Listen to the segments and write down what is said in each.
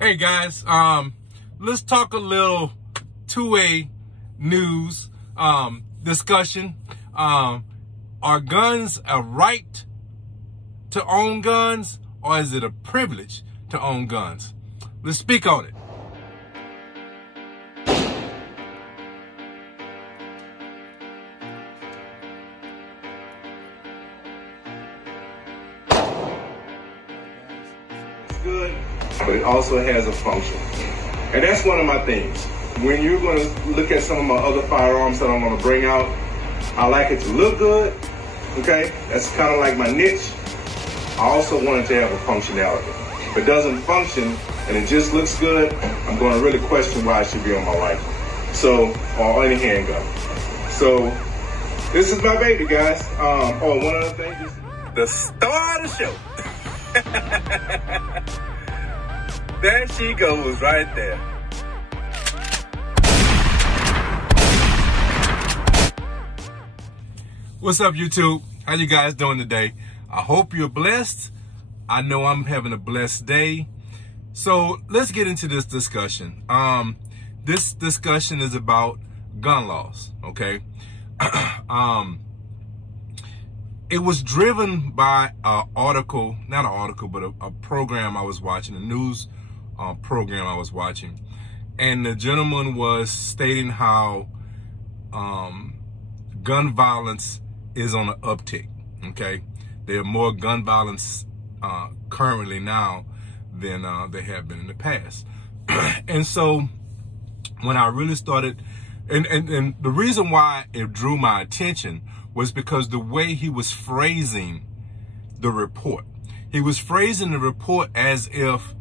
Hey guys, let's talk a little two-way news discussion. Are guns a right to own guns, or is it a privilege to own guns? Let's speak on it. It's good, but it also has a function. And that's one of my things. When you're going to look at some of my other firearms that I'm going to bring out, I like it to look good, okay? That's kind of like my niche. I also want it to have a functionality. If it doesn't function and it just looks good, I'm going to really question why it should be on my rifle. So, or any handgun. So, this is my baby, guys. Oh, one other thing. The star of the show. There she goes right there. What's up, YouTube? How you guys doing today? I hope you're blessed. I know I'm having a blessed day. So let's get into this discussion. This discussion is about gun laws, okay? It was driven by an article, not an article, but a program I was watching, a news program I was watching. And the gentleman was stating how gun violence is on an uptick, okay? There are more gun violence currently now than there have been in the past. And so when I really started, and the reason why it drew my attention was because the way he was phrasing the report. He was phrasing the report as if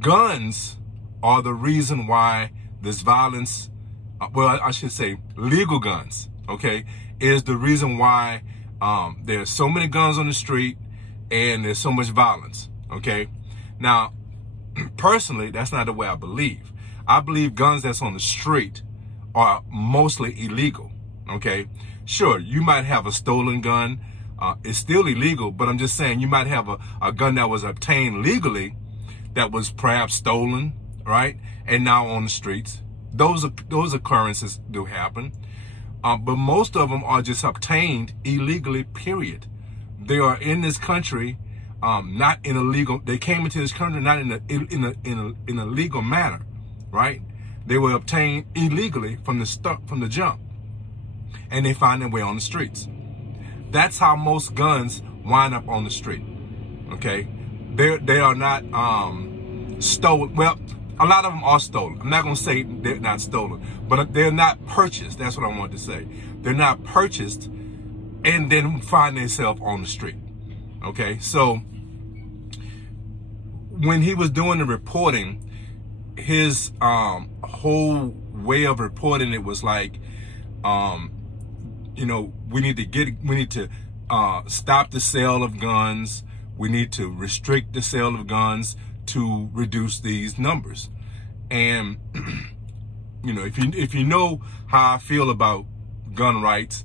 guns are the reason why this violence, well, I should say legal guns, okay, is the reason why there's so many guns on the street and there's so much violence, okay? Now, personally, that's not the way I believe. I believe guns that's on the street are mostly illegal, okay? Sure, you might have a stolen gun. It's still illegal, but I'm just saying you might have a gun that was obtained legally that was perhaps stolen, right? And now on the streets. Those occurrences do happen. But most of them are just obtained illegally, period. They are in this country, not in a legal, they came into this country not in a legal manner, right? They were obtained illegally from the jump. And they find their way on the streets. That's how most guns wind up on the street, okay? They are not stolen. Well, a lot of them are stolen. I'm not going to say they're not stolen, but they're not purchased. That's what I wanted to say. They're not purchased and then find themselves on the street. Okay, so when he was doing the reporting, his whole way of reporting it was like, you know, we need to stop the sale of guns. We need to restrict the sale of guns to reduce these numbers. And you know, if you know how I feel about gun rights,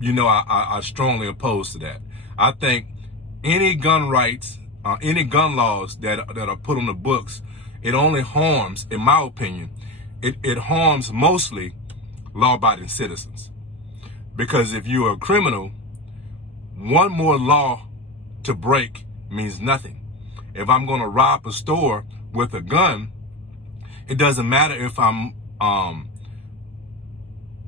you know I strongly oppose to that. I think any gun rights, any gun laws that are put on the books, it only harms, in my opinion, it harms mostly law-abiding citizens. Because if you're a criminal, one more law to break means nothing. If I'm going to rob a store with a gun, it doesn't matter if I'm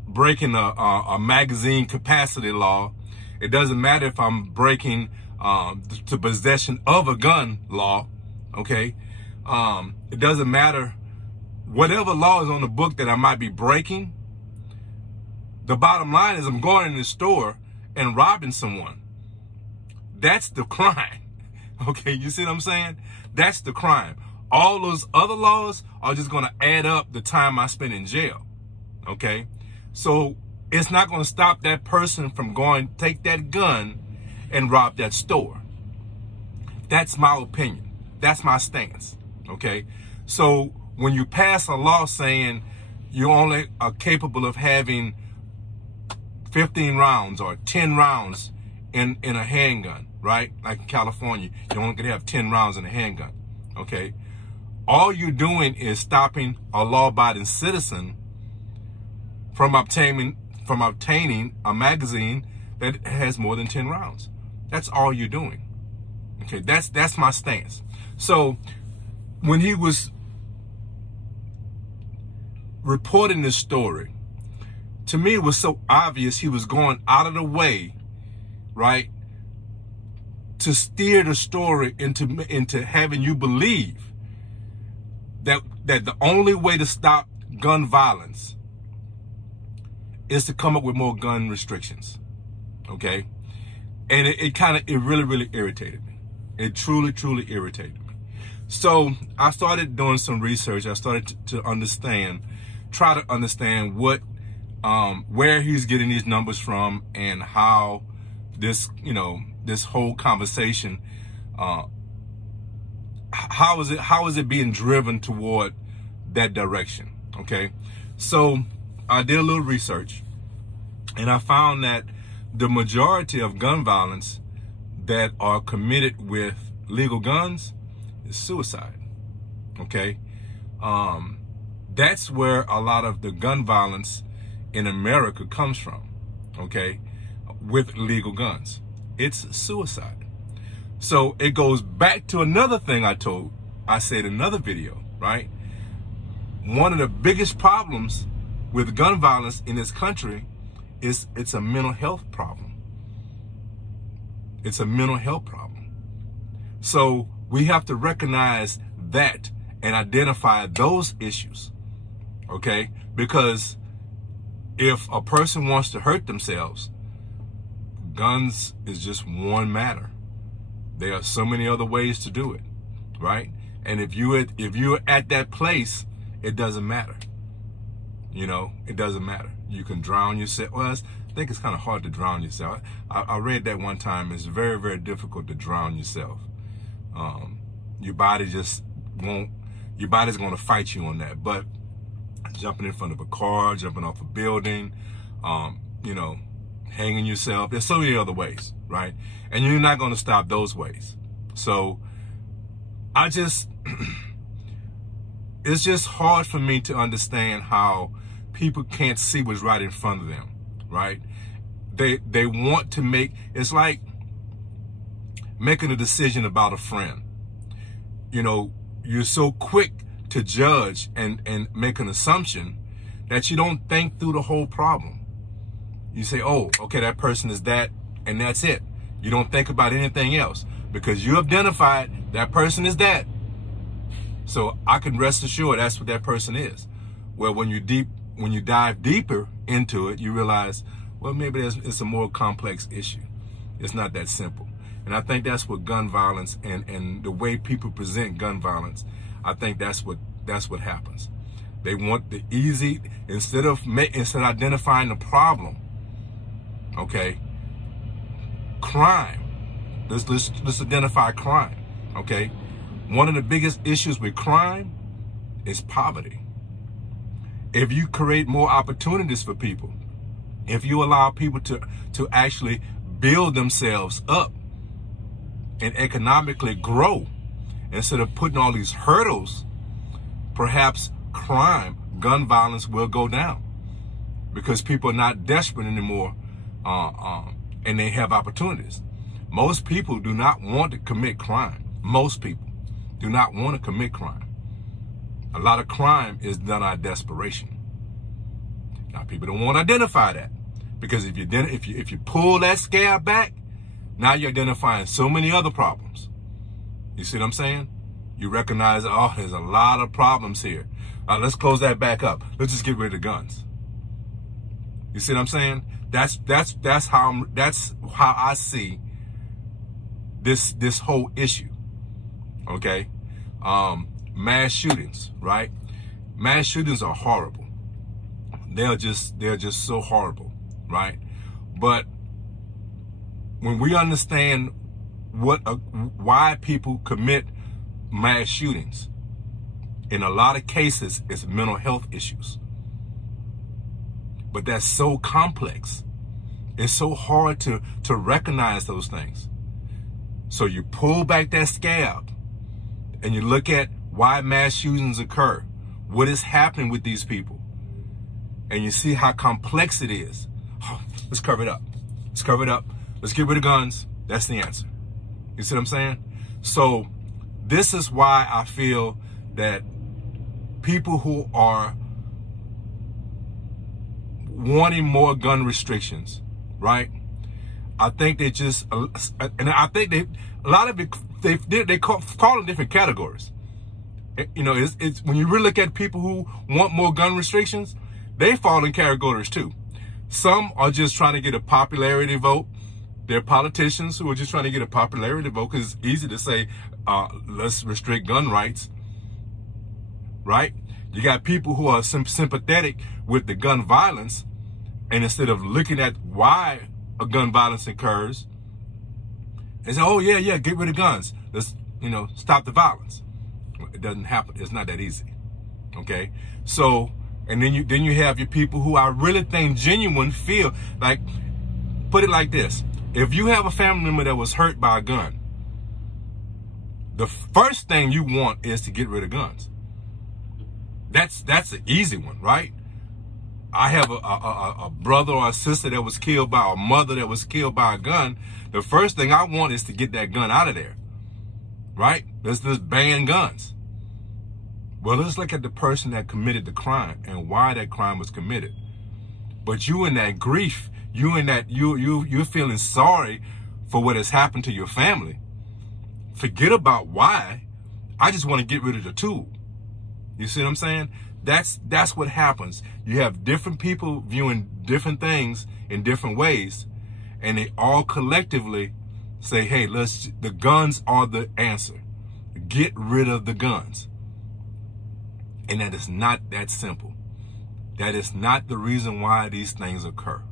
breaking a magazine capacity law. It doesn't matter if I'm breaking the possession of a gun law, okay? It doesn't matter. Whatever law is on the book that I might be breaking, the bottom line is I'm going in the store and robbing someone. That's the crime. Okay, you see what I'm saying? That's the crime. All those other laws are just going to add up the time I spend in jail. Okay? So it's not going to stop that person from going, take that gun and rob that store. That's my opinion. That's my stance. Okay? So when you pass a law saying you only are capable of having 15 rounds or 10 rounds in a handgun, right? Like in California, you only could have 10 rounds in a handgun, okay? All you're doing is stopping a law-abiding citizen from obtaining a magazine that has more than 10 rounds. That's all you're doing. Okay, that's my stance. So when he was reporting this story, to me it was so obvious he was going out of the way, right, to steer the story into having you believe that the only way to stop gun violence is to come up with more gun restrictions. Okay? And it really irritated me. It truly irritated me. So I started doing some research. I started to try to understand what, where he's getting these numbers from, and how this, this whole conversation, how is it being driven toward that direction? Okay. So I did a little research, and I found that the majority of gun violence that are committed with legal guns is suicide. Okay. That's where a lot of the gun violence in America comes from. Okay. With legal guns, it's suicide. So it goes back to another thing I said in another video, right? One of the biggest problems with gun violence in this country is it's a mental health problem. It's a mental health problem. So we have to recognize that and identify those issues, okay? Because if a person wants to hurt themselves, guns is just one matter. There are so many other ways to do it, right? And if you're at that place, it doesn't matter. It doesn't matter. You can drown yourself. Well, I think it's kind of hard to drown yourself. I read that one time. It's very, very difficult to drown yourself. Your body just won't. Your body's going to fight you on that. But jumping in front of a car, jumping off a building, hanging yourself. There's so many other ways, right? And you're not going to stop those ways. So it's just hard for me to understand how people can't see what's right in front of them, right? They want to it's like making a decision about a friend. You're so quick to judge and make an assumption that you don't think through the whole problem. You say, oh, okay, that person is that, and that's it. You don't think about anything else because you identified that person is that. So I can rest assured that's what that person is. Well, when you dive deeper into it, you realize, well, maybe it's a more complex issue. It's not that simple. And I think that's what gun violence and the way people present gun violence, I think that's what happens. They want the easy, instead of identifying the problem, okay, crime. Let's identify crime, okay? One of the biggest issues with crime is poverty. If you create more opportunities for people, if you allow people to actually build themselves up and economically grow, instead of putting all these hurdles, perhaps gun violence will go down because people are not desperate anymore, and they have opportunities. Most people do not want to commit crime. Most people do not want to commit crime. A lot of crime is done out of desperation. Now, people don't want to identify that because if you pull that scab back, now you're identifying so many other problems. You see what I'm saying? You recognize, oh, there's a lot of problems here. Let's close that back up. Let's just get rid of guns. You see what I'm saying? That's how I see this whole issue. Okay? Mass shootings, right? Mass shootings are horrible. They're just so horrible, right? But when we understand why people commit mass shootings, in a lot of cases, it's mental health issues. But that's so complex. It's so hard to recognize those things. So you pull back that scab and you look at why mass shootings occur, what is happening with these people, and you see how complex it is. Oh, let's cover it up. Let's cover it up. Let's get rid of guns. That's the answer. You see what I'm saying? So this is why I feel that people who are wanting more gun restrictions, right? I think they just, and I think a lot of it, they call them different categories. You know, it's when you really look at people who want more gun restrictions, they fall in categories too. Some are just trying to get a popularity vote. They're politicians who are just trying to get a popularity vote because it's easy to say, let's restrict gun rights, right? You got people who are sympathetic with the gun violence, and instead of looking at why a gun violence occurs, they say, oh yeah, get rid of guns. Let's, stop the violence. It doesn't happen. It's not that easy. Okay. So, and then you have your people who I really think genuine feel like, put it like this. If you have a family member that was hurt by a gun, the first thing you want is to get rid of guns. That's an easy one, right? I have a brother or a sister that was killed by, a mother that was killed by a gun. The first thing I want is to get that gun out of there, right? Let's just ban guns. Well, let's look at the person that committed the crime and why that crime was committed. But you in that grief, you're feeling sorry for what has happened to your family. Forget about why. I just want to get rid of the tool. You see what I'm saying? That's what happens. You have different people viewing different things in different ways, and they all collectively say, hey, the guns are the answer. Get rid of the guns. And that is not that simple. That is not the reason why these things occur.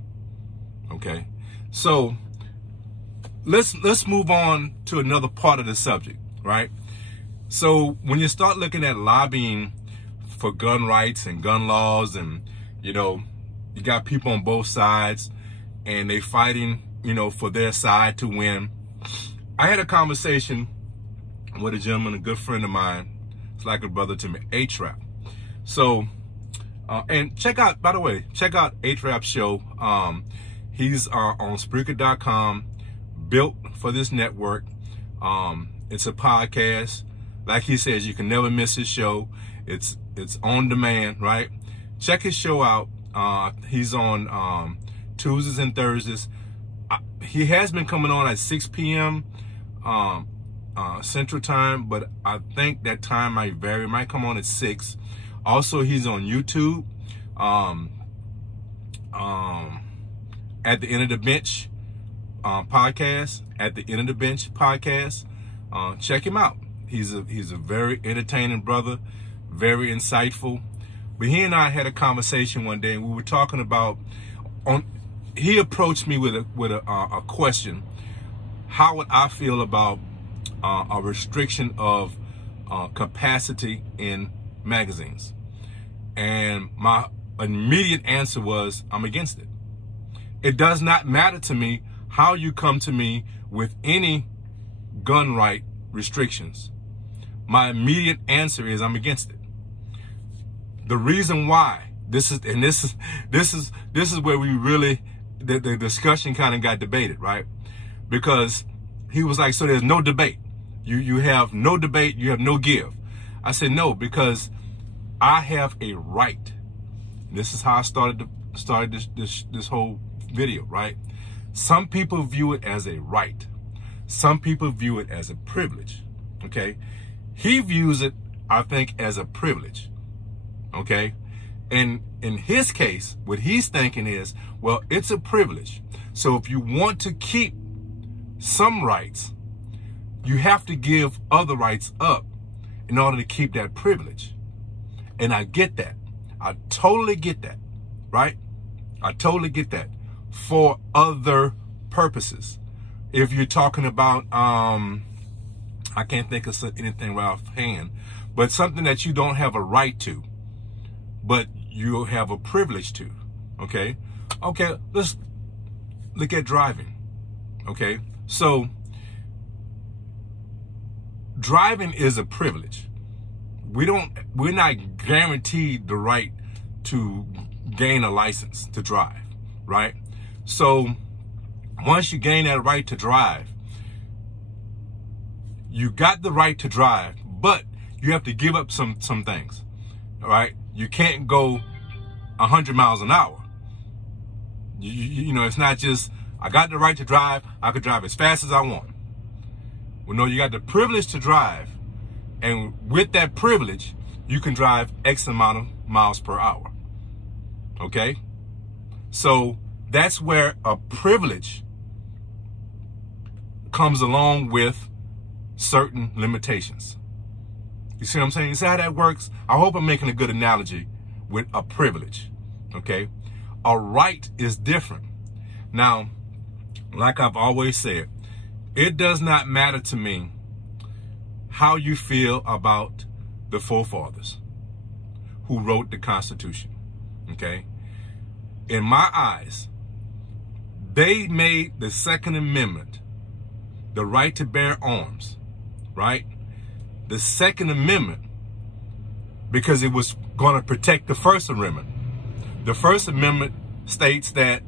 Okay? So let's move on to another part of the subject, right? So when you start looking at lobbying for gun rights and gun laws, and you got people on both sides and they fighting, for their side to win. I had a conversation with a gentleman, a good friend of mine. It's like a brother to me, A-Trap. So, and check out, by the way, check out A-Trap's show. He's on Spreaker.com, built for this network. It's a podcast. Like he says, you can never miss his show. It's on demand, right? Check his show out. He's on Tuesdays and Thursdays. He has been coming on at 6 p.m. Central Time, but I think that time might vary. It might come on at 6. Also, he's on YouTube. At the End of the Bench podcast. At the End of the Bench podcast. Check him out. He's a very entertaining brother, very insightful. But he and I had a conversation one day, and we were talking about. He approached me with a question: how would I feel about a restriction of capacity in magazines? And my immediate answer was, I'm against it. It does not matter to me how you come to me with any gun right restrictions. My immediate answer is I'm against it. The reason why this is where we really the discussion kind of got debated, right? Because he was like, so there's no debate. You have no debate, you have no give. I said no, because I have a right. This is how I started this whole video, right? Some people view it as a right. Some people view it as a privilege. Okay? He views it, I think, as a privilege. Okay? And in his case, what he's thinking is, well, it's a privilege. So if you want to keep some rights, you have to give other rights up in order to keep that privilege. And I get that. I totally get that, right? I totally get that for other purposes. If you're talking about, I can't think of anything right offhand, but something that you don't have a right to, but you have a privilege to, okay? Okay, let's look at driving, okay? So driving is a privilege. We're not guaranteed the right to gain a license to drive, right? So once you gain that right to drive, you got the right to drive, but you have to give up some things, all right? You can't go 100 miles an hour. You know, it's not just, I got the right to drive, I could drive as fast as I want. Well, no, you got the privilege to drive. And with that privilege, you can drive X amount of miles per hour. Okay? So that's where a privilege comes along with certain limitations. You see what I'm saying? You see how that works? I hope I'm making a good analogy with a privilege. Okay? A right is different. Now, like I've always said, it does not matter to me how you feel about the forefathers who wrote the Constitution, okay? In my eyes, they made the Second Amendment, the right to bear arms, right? The Second Amendment, because it was going to protect the First Amendment. The First Amendment states that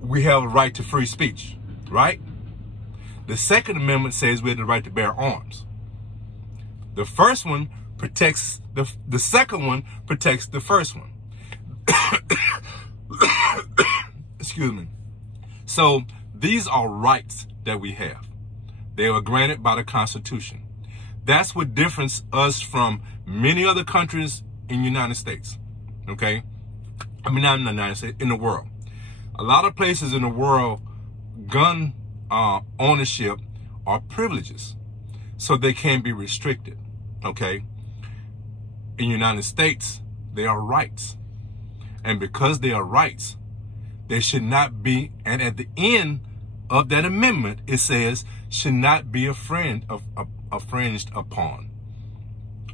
we have a right to free speech, right? The Second Amendment says we have the right to bear arms. The first one protects, the second one protects the first one. Excuse me. So these are rights that we have. They are granted by the Constitution. That's what differentiates us from many other countries in the United States. Okay? I mean, not in the United States, in the world. A lot of places in the world, gun ownership are privileges, so they can be restricted, okay? In the United States, they are rights. And because they are rights, they should not be, and at the end of that amendment, it says, should not be infringed upon,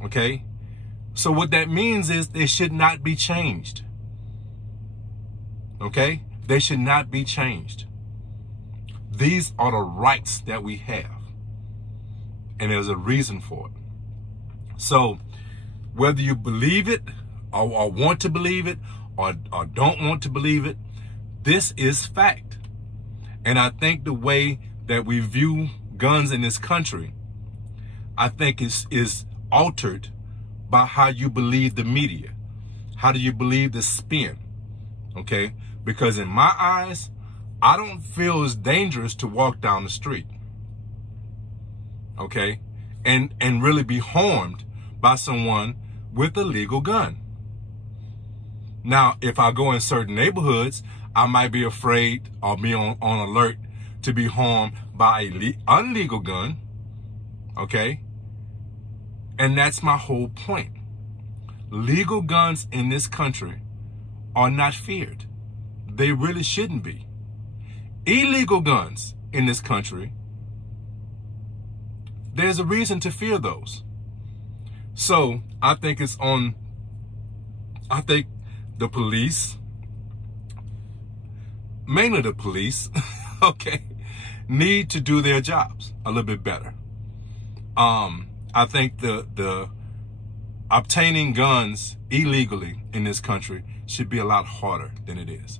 okay? So what that means is they should not be changed, okay? They should not be changed. These are the rights that we have. And there's a reason for it. So whether you believe it or want to believe it or don't want to believe it, this is fact. And I think the way that we view guns in this country, I think is altered by how you believe the media. How do you believe the spin? Okay? Because in my eyes, I don't feel it's dangerous to walk down the street, okay, and really be harmed by someone with a legal gun. Now, if I go in certain neighborhoods, I might be afraid or be on alert to be harmed by an illegal gun, okay, and that's my whole point. Legal guns in this country are not feared. They really shouldn't be. Illegal guns in this country, there's a reason to fear those. So I think the police, mainly the police, okay, need to do their jobs a little bit better. I think the obtaining guns illegally in this country should be a lot harder than it is.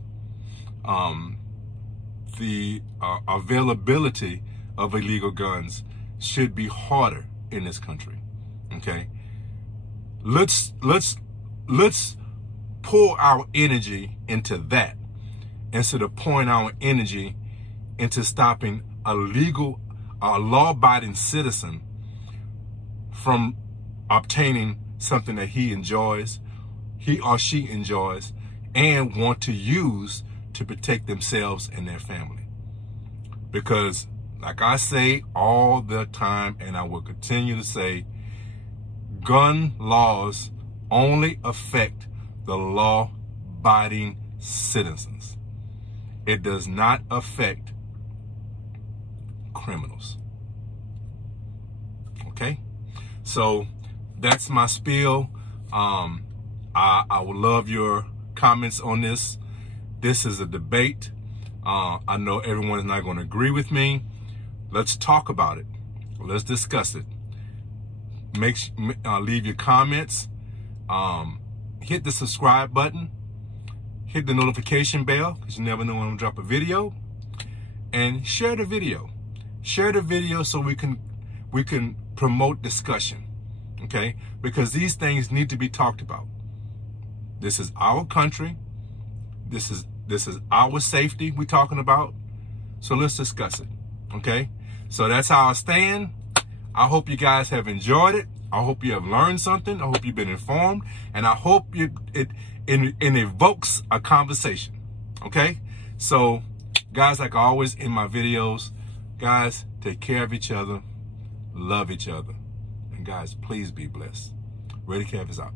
The availability of illegal guns should be harder in this country. Okay, let's pour our energy into that instead of pouring our energy into stopping a law-abiding citizen from obtaining something that he or she enjoys, and want to use to protect themselves and their family. Because, like I say all the time, and I will continue to say, gun laws only affect the law-abiding citizens. It does not affect criminals. Okay? So that's my spiel. I would love your comments on this. This is a debate. I know everyone is not going to agree with me. Let's talk about it. Let's discuss it. leave your comments. Hit the subscribe button. Hit the notification bell, because you never know when I'm gonna drop a video. And share the video. Share the video so we can promote discussion. Okay? Because these things need to be talked about. This is our country. This is our safety we're talking about. So let's discuss it. Okay? So that's how I stand. I hope you guys have enjoyed it. I hope you have learned something. I hope you've been informed. And I hope it evokes a conversation. Okay? So, guys, like always in my videos, guys, take care of each other. Love each other. And guys, please be blessed. Ready Kev is out.